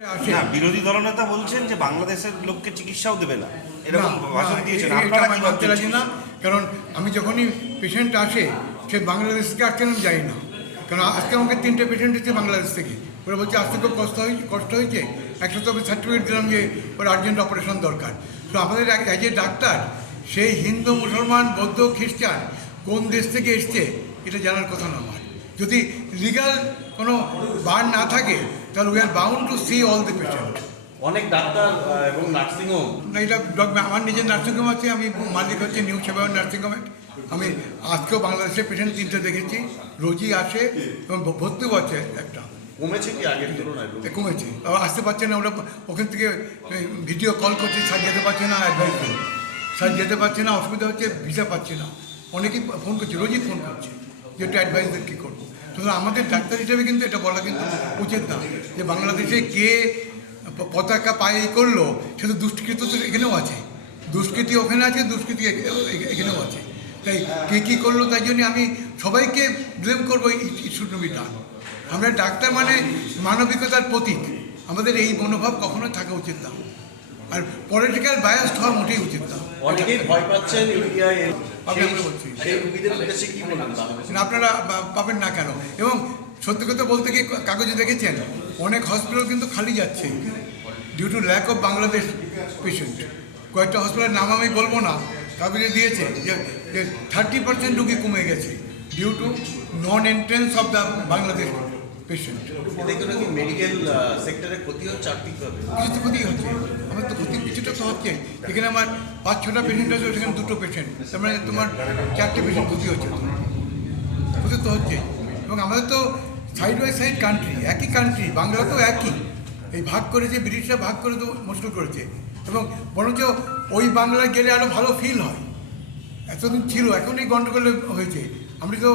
না বিরোধী দলনেতা বলছেন যে বাংলাদেশের লোককে চিকিৎসাও দেবে না। এরকম না, ভাষণ দিয়েছেন। আপনারা আমি কি ভাবছেন? না কারণ আমি যখনই পেশেন্ট আসে সে বাংলাদেশ থেকে আসছে আমি যাই না? কারণ আজকে আমাকে তিনটে পেশেন্ট এসেছে বাংলাদেশ থেকে। ওরা বলছে আজকে খুব কষ্ট হয়েছে কষ্ট হয়েছে। একশো তবে সার্টিফিকেট দিলাম যে ওর আর্জেন্ট অপারেশন দরকার। তো আমাদের অ্যাজ এ ডাক্তার সেই হিন্দু মুসলমান বৌদ্ধ খ্রিস্টান কোন দেশ থেকে এসছে এটা জানার কথা না আমার। যদি লিগাল কোনো বার না থাকে তাহলে we are bound to see all the patient অনেক ডাক্তার এবং নার্সিংহোম। না এটা আমার নিজের নার্সিং হোম আছে আমি মালিক হচ্ছে নিউ সেবায়ন নার্সিংহোমে। আমি আজকেও বাংলাদেশের পেশেন্ট তিনটে দেখেছি রোজই আসে এবং ভর্তিও আছে একটা। কমেছে কি আগের তুলনায় কমেছে। আবার আসতে পারছে না ওরা ওখান থেকে ভিডিও কল করছে স্যার যেতে পারছে না অ্যাডভাইস স্যার যেতে পারছে না অসুবিধা হচ্ছে ভিসা পাচ্ছে না। অনেকেই ফোন করছে রোজই ফোন করছে যে একটু অ্যাডভাইস কী করব। সুতরাং আমাদের ডাক্তার হিসেবে কিন্তু এটা বলা কিন্তু উচিত না। যে বাংলাদেশে কে পতাকা পায়ে এই করল, সে তো দুষ্কৃত তো এখানেও আছে। দুষ্কৃতি ওখানে আছে, দুষ্কৃতি এখানেও আছে। তাই কে কী করল তাই জন্য আমি সবাইকে ব্লেম করব বি ডান আমরা ডাক্তার মানে মানবিকতার প্রতীক। আমাদের এই মনোভাব কখনো থাকা উচিত না। আর পলিটিক্যাল বায়াস হওয়া মোটেই উচিত না। অনেকেই ভয় পাচ্ছেন ইউটিআই আপনারা পাবেন না কেন? এবং সত্যি কথা বলতে কি কাগজে দেখেছেন অনেক হসপিটাল কিন্তু খালি যাচ্ছে due to lack of Bangladesh patient কয়েকটা হসপিটালের নাম আমি বলব না কাগজে দিয়েছে যে যে থার্টি পার্সেন্ট রুগী কমে গেছে due to non entrance of the Bangladesh patient এতে করে কি মেডিকেল সেক্টরে ক্ষতি হচ্ছে আর্থিকভাবে কিছু তো ক্ষতি হচ্ছে। আমার তো ক্ষতি কিছুটা তো হচ্ছে। এখানে আমার পাঁচ ছটা পেশেন্ট আছে সেখানে দুটো পেশেন্ট তার মানে তোমার চারটে পেশেন্ট ক্ষতি হচ্ছে। ক্ষতি তো হচ্ছে। এবং আমাদের তো সাইড বাই সাইড কান্ট্রি একই কান্ট্রি বাংলা তো একই। এই ভাগ করেছে ব্রিটিশরা ভাগ করে তো মুশকিল করেছে। এবং বরঞ্চ ওই বাংলায় গেলে আরও ভালো ফিল হয়। এতদিন ছিল এখন এই গণ্ডগোল হয়েছে। আমি তো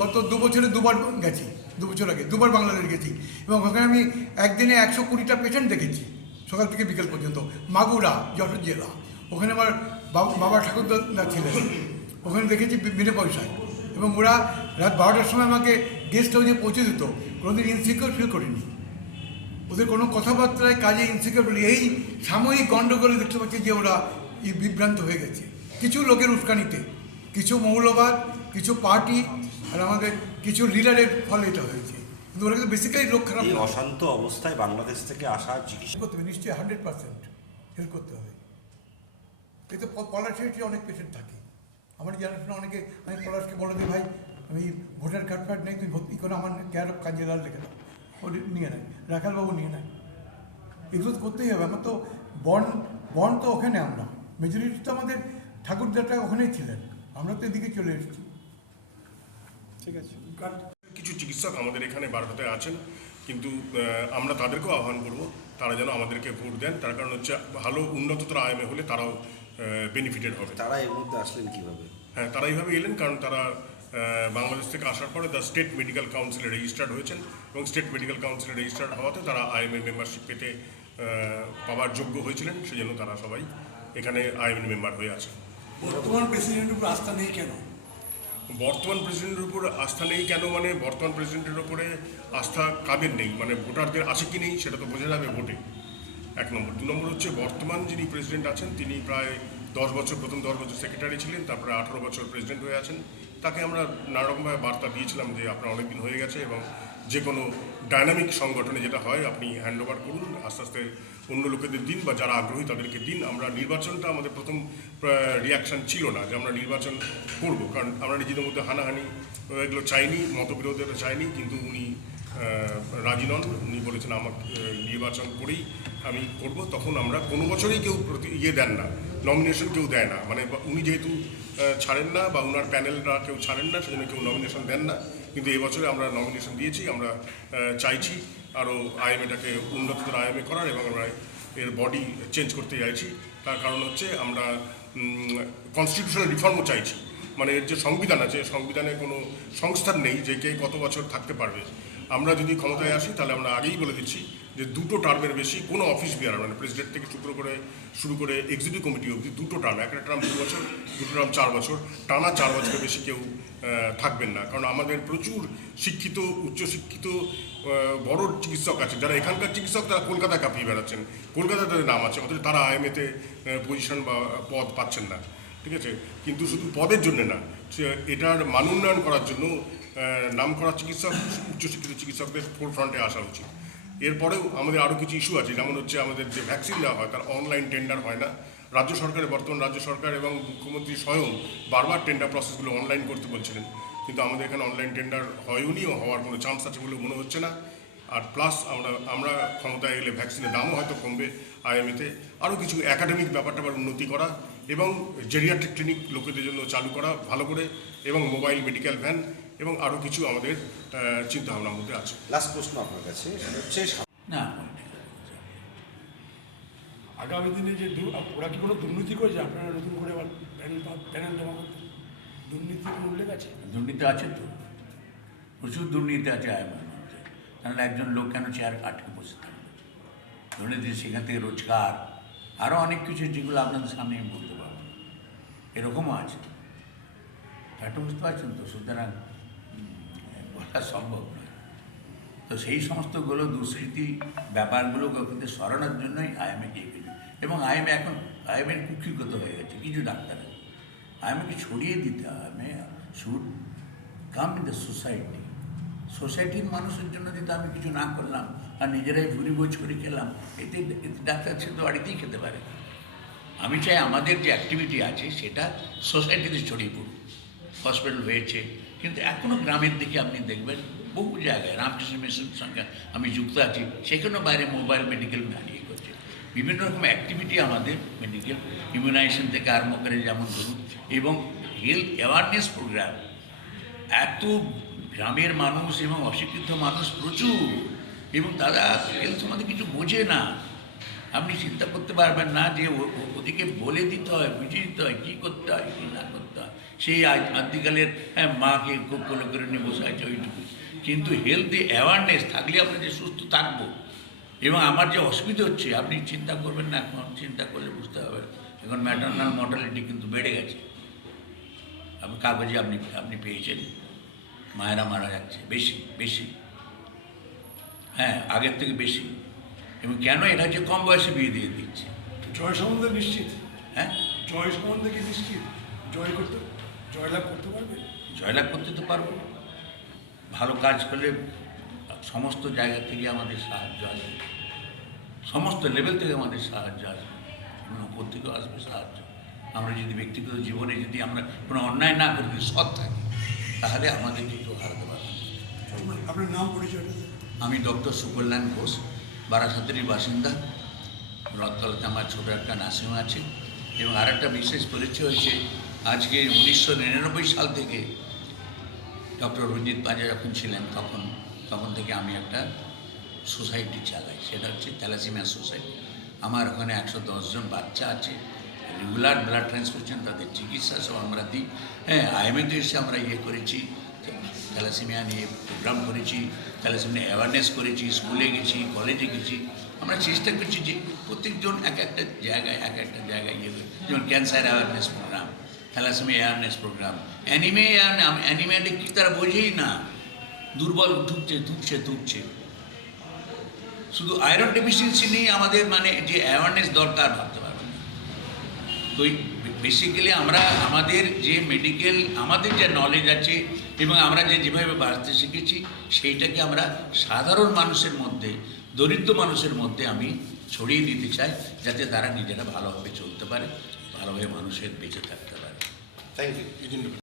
গত দু বছরে দুবার গেছি। দু বছর আগে, দুবার বাংলাদেশ গেছি। এবং ওখানে আমি একদিনে একশো কুড়িটা পেশেন্ট দেখেছি, সকাল থেকে বিকেল পর্যন্ত। মাগুরা, যশোর জেলা। ওখানে আমার বাবা ঠাকুরদা ছিলেন। ওখানে দেখেছি বিনা পয়সায়। এবং ওরা রাত বারোটার সময় আমাকে গেস্ট হাউসে পৌঁছে দিত। কোনোদিন ইনসিকিউর ফিল করিনি। ওদের কোনো কথাবার্তায় কাজে ইনসিকিউর এই সাময়িক গণ্ডগোলে দেখতে পাচ্ছি যে ওরা বিভ্রান্ত হয়ে গেছে। কিছু লোকের উস্কানিতে। কিছু মৌলবাদ, কিছু পার্টি আর আমাদের কিছু লিডারের ফলে এটা হয়েছে। কিন্তু ওরা কিন্তু বেসিক্যালি লোক খারাপ এই। অশান্ত অবস্থায় বাংলাদেশ থেকে আসা চিকিৎসা করতে হবে নিশ্চয়ই হান্ড্রেড পার্সেন্ট হেল্প করতে হবে। এতে পলাশে অনেক পেশেন্ট থাকে। আমার জানাশোনা অনেকে আমি পলাশকে বলে দিই ভাই আমি ভোটার কার্ড ফার্ড নেই তুমি ভর্তি করে আমার কেয়ার অফ কাজে লাল লিখে দাও। ও নিয়ে নেয় রাখালবাবু নিয়ে নেয়। এগুলো তো করতেই হবে। আমার তো বন বন তো ওখানে আমরা। মেজরিটি তো আমাদের ঠাকুরদাটা ওখানেই ছিলেন। আমরা তো এদিকে চলে এসেছি। কিছু চিকিৎসক আমাদের এখানে বারোটাতে আছেন কিন্তু আমরা তাদেরকেও আহ্বান করব তারা যেন আমাদেরকে ভোট দেন তার কারণ হচ্ছে ভালো উন্নততর আয়ামে হলে তারাও বেনিফিটেড হবে। তারা এর মধ্যে আসলেন কীভাবে? হ্যাঁ তারা এইভাবে এলেন কারণ তারা বাংলাদেশ থেকে আসার পরে দ্য স্টেট মেডিকেল কাউন্সিলে রেজিস্টার্ড হয়েছেন এবং স্টেট মেডিকেল কাউন্সিলে রেজিস্টার্ড হওয়াতে তারা আইএমএ মেম্বারশিপ পেতে পাওয়ার যোগ্য হয়েছিলেন সেজন্য তারা সবাই এখানে আইএমএ মেম্বার হয়ে আছেন। বর্তমান প্রেসিডেন্টের উপর আস্থা নেই কেন? বর্তমান প্রেসিডেন্টের উপর আস্থা নেই কেন? মানে বর্তমান প্রেসিডেন্টের উপরে আস্থা কাদের নেই? মানে ভোটারদের আছে কি নেই? সেটা তো বোঝা যাবে ভোটে। এক নম্বর। দু নম্বর হচ্ছে, বর্তমান যিনি প্রেসিডেন্ট আছেন, তিনি প্রায় দশ বছর, প্রথম দশ বছর সেক্রেটারি ছিলেন, তারপরে আঠারো বছর প্রেসিডেন্ট হয়ে আছেন। তাকে আমরা নানারকমভাবে বার্তা দিয়েছিলাম যে আপনার অনেকদিন হয়ে গেছে এবং যে কোনো ডায়নামিক সংগঠনে যেটা হয়, আপনি হ্যান্ড ওভার করুন, আস্তে আস্তে অন্য লোকেদের দিন বা যারা আগ্রহী তাদেরকে দিন। আমরা নির্বাচনটা আমাদের প্রথম রিয়াকশান ছিল না যে আমরা নির্বাচন করব। কারণ আমরা নিজেদের মধ্যে হানাহানি, এগুলো চাইনি, মতবিরোধের চাইনি, কিন্তু উনি রাজি নন। উনি বলেছেন, আমাকে নির্বাচন করেই আমি করব, তখন আমরা কোনো বছরই কেউ ইয়ে দেন না নমিনেশন কেউ দেয় না। মানে উনি যেহেতু ছাড়েন না বা ওনার প্যানেলরা কেউ ছাড়েন না, সেজন্য কেউ নমিনেশন দেন না। কিন্তু এবছরে আমরা নমিনেশন দিয়েছি, আমরা চাইছি আরও আইএমএটাকে উন্নততর আইএমএ করার এবং আমরা এর বডি চেঞ্জ করতে চাইছি। তার কারণ হচ্ছে আমরা কনস্টিটিউশনাল রিফর্মও চাইছি। মানে এর যে সংবিধান আছে সংবিধানে কোনো সংস্থান নেই যে কে কত বছর থাকতে পারবে। আমরা যদি ক্ষমতায় আসি, তাহলে আমরা আগেই বলে দিচ্ছি যে দুটো টার্মের বেশি কোনো অফিস বিয়ার মানে প্রেসিডেন্ট থেকে শুরু করে শুরু করে এক্সিকিউটিভ কমিটি অবধি দুটো টার্ম একটা টার্ম দু বছর, দুটো টার্ম চার বছর, টানা চার বছরের বেশি কেউ থাকবেন না। কারণ আমাদের প্রচুর শিক্ষিত উচ্চশিক্ষিত বড় চিকিৎসক আছে। যারা এখানকার চিকিৎসক, তারা কলকাতায় কাঁপিয়ে বেড়াচ্ছেন। কলকাতায় তাদের নাম আছে, অথচ তারা আইএমএতে পজিশন বা পদ পাচ্ছেন না। ঠিক আছে? কিন্তু শুধু পদের জন্য না এটার মান উন্নয়ন করার জন্য নাম করা চিকিৎসক উচ্চশিক্ষিত চিকিৎসকদের ফোর ফ্রন্টে আসা উচিত। এরপরেও আমাদের আরও কিছু ইস্যু আছে, যেমন হচ্ছে আমাদের যে ভ্যাকসিন দেওয়া হয়, তার অনলাইন টেন্ডার হয় না। রাজ্য সরকারের, বর্তমান রাজ্য সরকার এবং মুখ্যমন্ত্রী স্বয়ং বারবার টেন্ডার প্রসেসগুলো অনলাইন করতে বলছিলেন। কিন্তু আমাদের এখানে অনলাইন টেন্ডার হয়ওনি ও হওয়ার কোনো চান্স আছে বলে মনে হচ্ছে না। আর প্লাস আমরা আমরা ক্ষমতায় এলে ভ্যাকসিনের দামও হয়তো কমবে আইএমএতে। আরও কিছু একাডেমিক ব্যাপারটা আবার উন্নতি করা এবং জেরিয়াট্রিক ক্লিনিক লোকেদের জন্য চালু করা ভালো করে এবং মোবাইল মেডিকেল ভ্যান এবং আরও কিছু আমাদের চিন্তা ভাবনার মধ্যে আছে। লাস্ট প্রশ্ন আপনার কাছে হচ্ছে না আগামী দিনে যে দু- ওরা কি কোনো দুর্নীতি করেছে? আপনারা নতুন করে আবার প্যানেল প্যানেল জমা করতে দুর্নীতি উল্লেখ আছে? দুর্নীতি আছে তো। প্রচুর দুর্নীতি আছে মধ্যে। তাহলে একজন লোক কেন চেয়ার আটকে বসে থাকবে? দুর্নীতি সেখান থেকে রোজগার। আরও অনেক কিছু যেগুলো আপনাদের সামনে আমি বলতে পারব এরকমও আছে। এটা বুঝতে পারছেন তো? সুতরাং বলা সম্ভব নয়। তো সেই সমস্তগুলো দুষ্কৃতি ব্যাপারগুলোকে কিন্তু সরানোর জন্যই আইএমএ গিয়েছিল এবং আইএমএ এখন আইএমএর কুক্ষিগত হয়ে গেছে, কিছু ডাক্তারের। আইএমএকে ছড়িয়ে দিতে হবে should come in the society সোসাইটির মানুষের জন্য যদি আমি কিছু না করলাম আর নিজেরাই ভুরি ভোজ করে খেলাম, এতে ডাক্তার সে তো বাড়িতেই খেতে পারে। আমি চাই আমাদের যে অ্যাক্টিভিটি আছে, সেটা সোসাইটিতে ছড়িয়ে পড়ুক। হসপিটাল হয়েছে কিন্তু এখনও গ্রামের দিকে আপনি দেখবেন বহু জায়গায় রামকৃষ্ণ মিশনের সঙ্গে আমি যুক্ত আছি, সেখানেও বাইরে মোবাইল মেডিকেল দাঁড়িয়ে করছে। বিভিন্ন রকম অ্যাক্টিভিটি আমাদের মেডিকেল ইমিউনাইজেশন থেকে আরম্ভ করে যেমন ধরুন, এবং হেলথ অ্যাওয়ারনেস প্রোগ্রাম এত গ্রামের মানুষ এবং অশিক্ষিত মানুষ প্রচুর, এবং তারা হেলথ সম্বন্ধে কিছু বোঝে না। আপনি চিন্তা করতে পারবেন না যে ওদিকে বলে দিতে হয় বুঝিয়ে দিতে হয় কী করতে হয় কী না করতে হয়। সেই আজ আদিকালের হ্যাঁ, মাকে খুব কোলে করে নিয়ে বসে আছে ওইটুকু কিন্তু হেলদি অ্যাওয়ারনেস থাকলে আমরা যে সুস্থ থাকব এবং আমার যে অসুবিধা হচ্ছে আপনি চিন্তা করবেন না এখন চিন্তা করলে বুঝতে হবে এখন ম্যাটার্নাল মর্টালিটি কিন্তু বেড়ে গেছে। আপনি কাগজে আপনি আপনি পেয়েছেন মায়েরা মারা যাচ্ছে বেশি বেশি। হ্যাঁ আগের থেকে বেশি। এবং কেন এটা হচ্ছে কম বয়সে বিয়ে দিয়ে দিচ্ছে? জয় সম্বন্ধে নিশ্চিত। হ্যাঁ? জয় সম্বন্ধে কি নিশ্চিত? জয় করতে জয়লাভ করতে পারবে? জয়লাভ করতে তো পারব। ভালো কাজ করলে সমস্ত জায়গা থেকে আমাদের সাহায্য আসবে। সমস্ত লেভেল থেকে আমাদের সাহায্য আসবে। এবং থেকেও আসবে সাহায্য। আমরা যদি ব্যক্তিগত জীবনে যদি আমরা কোনো অন্যায় না করি সৎ থাকি তাহলে আমাদের কেউ হারাতে পারবে আপনার নাম পরিচয় আমি ডক্টর সুকল্যাণ ঘোষ। বারাসাতেরই বাসিন্দা। রথতলাতে আমার ছোটো একটা নার্সিংহোম আছে এবং আর একটা বিশেষ পরিচয় হয়েছে, আজকে উনিশশো নিরানব্বই সাল থেকে ডক্টর রঞ্জিত পাজা যখন ছিলেন, তখন তখন থেকে আমি একটা সোসাইটি চালাই। সেটা হচ্ছে থ্যালাসিমিয়া সোসাইটি। আমার ওখানে একশো দশজন বাচ্চা আছে। রেগুলার ব্লাড ট্রান্সফিউশন তাদের চিকিৎসা সব আমরা দিই। হ্যাঁ আইএমএতে এসে আমরা ইয়ে করেছি, থ্যালাসিমিয়া নিয়ে প্রোগ্রাম করেছি। থ্যালাসিমিয়া অ্যাওয়ারনেস করেছি স্কুলে গেছি কলেজে গেছি। আমরা চেষ্টা করছি যে প্রত্যেকজন এক একটা জায়গায়, এক একটা জায়গায় ইয়ে করে, যেমন cancer awareness program thalassemia awareness program anime অ্যানিমেটা কি তারা বোঝেই না। দুর্বল ঢুকছে ঢুকছে ঢুকছে। শুধু আয়রন ডেফিসিয়েন্সি নিয়ে আমাদের মানে যে অ্যাওয়ারনেস দরকার ভাবতে পারবেন তো বেসিক্যালি আমরা আমাদের যে মেডিকেল আমাদের যে নলেজ আছে এবং আমরা যে যেভাবে বাঁচতে শিখেছি, সেইটাকে আমরা সাধারণ মানুষের মধ্যে, দরিদ্র মানুষের মধ্যে আমি ছড়িয়ে দিতে চাই, যাতে তারা নিজেরা ভালোভাবে চলতে পারে, ভালোভাবে মানুষের বেঁচে থাকতে পারে। Thank you